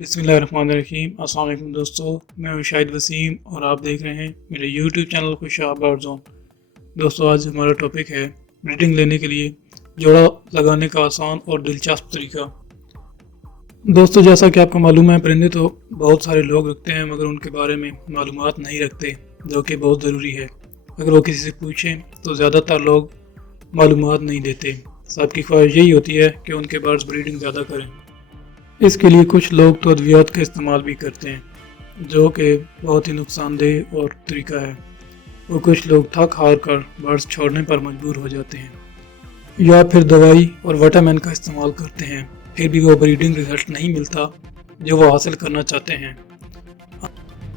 بسم اللہ الرحمن الرحیم۔ السلام علیکم دوستو، میں ہوں شاہد وسیم اور آپ دیکھ رہے ہیں میرے YouTube channel Khushab bird zone. دوستو آج ہمارا ٹاپک ہے بریڈنگ لینے کے لیے جوڑا لگانے کا آسان اور دلچسپ طریقہ۔ دوستو جیسا کہ آپ کو معلوم ہے، پرندے تو بہت سارے لوگ رکھتے ہیں مگر ان کے بارے میں معلومات نہیں رکھتے، جو کہ بہت ضروری ہے۔ اگر وہ کسی سے پوچھیں تو زیادہ تر لوگ معلومات نہیں دیتے۔ سب کی خواہش یہی ہوتی ہے کہ ان کے برڈز بریڈنگ زیادہ کریں۔ اس کے لیے کچھ لوگ تو ادویات کا استعمال بھی کرتے ہیں، جو کہ بہت ہی نقصان دہ اور طریقہ ہے، اور کچھ لوگ تھک ہار کر برڈز چھوڑنے پر مجبور ہو جاتے ہیں، یا پھر دوائی اور وٹامن کا استعمال کرتے ہیں، پھر بھی وہ بریڈنگ رزلٹ نہیں ملتا جو وہ حاصل کرنا چاہتے ہیں۔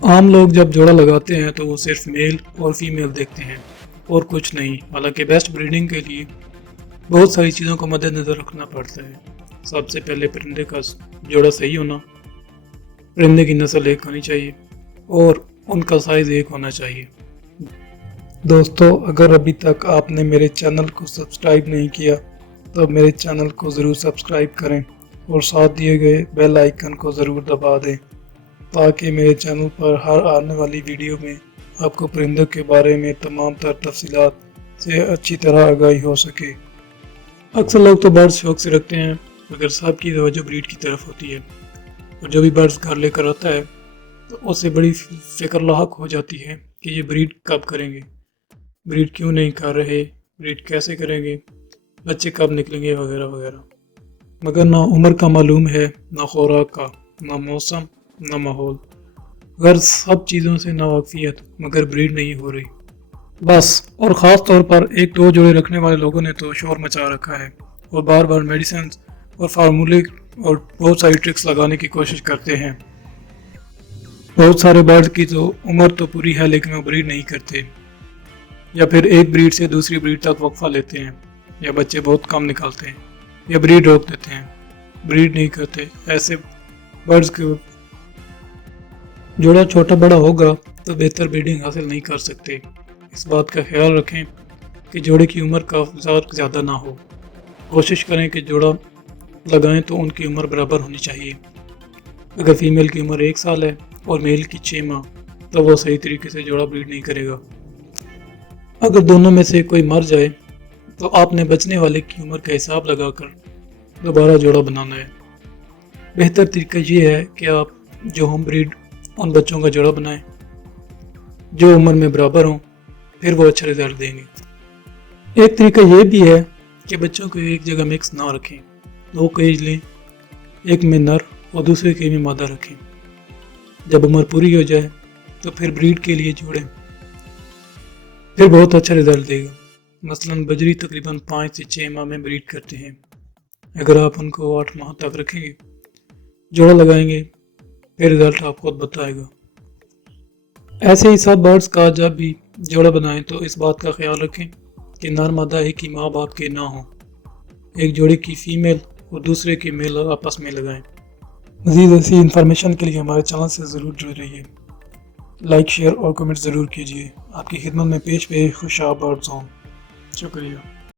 عام لوگ جب جوڑا لگاتے ہیں تو وہ صرف میل اور فیمیل دیکھتے ہیں اور کچھ نہیں، حالانکہ بیسٹ بریڈنگ کے لیے بہت ساری چیزوں کو مد نظر رکھنا پڑتا ہے۔ سب سے پہلے پرندے کا جوڑا صحیح ہونا، پرندے کی نسل ایک ہونی چاہیے اور ان کا سائز ایک ہونا چاہیے۔ دوستو اگر ابھی تک آپ نے میرے چینل کو سبسکرائب نہیں کیا تو میرے چینل کو ضرور سبسکرائب کریں اور ساتھ دیے گئے بیل آئیکن کو ضرور دبا دیں، تاکہ میرے چینل پر ہر آنے والی ویڈیو میں آپ کو پرندوں کے بارے میں تمام تر تفصیلات سے اچھی طرح آگاہی ہو سکے۔ اکثر لوگ تو برڈز شوق سے رکھتے ہیں مگر سب کی توجہ بریڈ کی طرف ہوتی ہے، اور جو بھی برڈز گھر لے کر آتا ہے تو اس سے بڑی فکر لاحق ہو جاتی ہے کہ یہ بریڈ کب کریں گے، بریڈ کیوں نہیں کر رہے، بریڈ کیسے کریں گے، بچے کب نکلیں گے وغیرہ وغیرہ، مگر نہ عمر کا معلوم ہے، نہ خوراک کا، نہ موسم، نہ ماحول، غرض سب چیزوں سے ناواقفیت، مگر بریڈ نہیں ہو رہی بس۔ اور خاص طور پر ایک دو جوڑے رکھنے والے لوگوں نے تو شور مچا رکھا ہے اور بار بار میڈیسنز اور فارمولے اور بہت ساری ٹرکس لگانے کی کوشش کرتے ہیں۔ بہت سارے برڈ کی تو عمر تو پوری ہے لیکن وہ بریڈ نہیں کرتے، یا پھر ایک بریڈ سے دوسری بریڈ تک وقفہ لیتے ہیں، یا بچے بہت کم نکالتے ہیں، یا بریڈ روک دیتے ہیں، بریڈ نہیں کرتے۔ ایسے برڈز کے جوڑا چھوٹا بڑا ہوگا تو بہتر بریڈنگ حاصل نہیں کر سکتے۔ اس بات کا خیال رکھیں کہ جوڑے کی عمر کا فرق زیادہ نہ ہو۔ کوشش کریں کہ جوڑا لگائیں تو ان کی عمر برابر ہونی چاہیے۔ اگر فیمیل کی عمر 1 سال ہے اور میل کی 6 ماہ تو وہ صحیح طریقے سے جوڑا بریڈ نہیں کرے گا۔ اگر دونوں میں سے کوئی مر جائے تو آپ نے بچنے والے کی عمر کا حساب لگا کر دوبارہ جوڑا بنانا ہے۔ بہتر طریقہ یہ ہے کہ آپ جو ہوم بریڈ ان بچوں کا جوڑا بنائیں جو عمر میں برابر ہوں، پھر وہ اچھا رزلٹ دیں گے۔ ایک طریقہ یہ بھی ہے کہ بچوں کو ایک جگہ مکس نہ رکھیں، 2 کیج لیں، ایک میں نر اور دوسرے کیج میں مادہ رکھیں۔ جب عمر پوری ہو جائے تو پھر بریڈ کے لیے جوڑیں، پھر بہت اچھا رزلٹ دے گا۔ مثلاً بجری تقریباً 5 سے 6 ماہ میں بریڈ کرتے ہیں۔ اگر آپ ان کو 8 ماہ تک رکھیں گے، جوڑا لگائیں گے، پھر رزلٹ آپ خود بتائے گا۔ ایسے ہی سب برڈز کا جب بھی جوڑا بنائیں تو اس بات کا خیال رکھیں کہ نر مادہ ایک ہی ماں باپ کے نہ ہوں، ایک جوڑے کی فیمیل اور دوسرے کے میل آپس میں لگائیں۔ مزید ایسی انفارمیشن کے لیے ہمارے چینل سے ضرور جڑ رہیے، لائک، شیئر اور کمنٹ ضرور کیجیے۔ آپ کی خدمت میں پیش خوشاب برڈ زون۔ شکریہ۔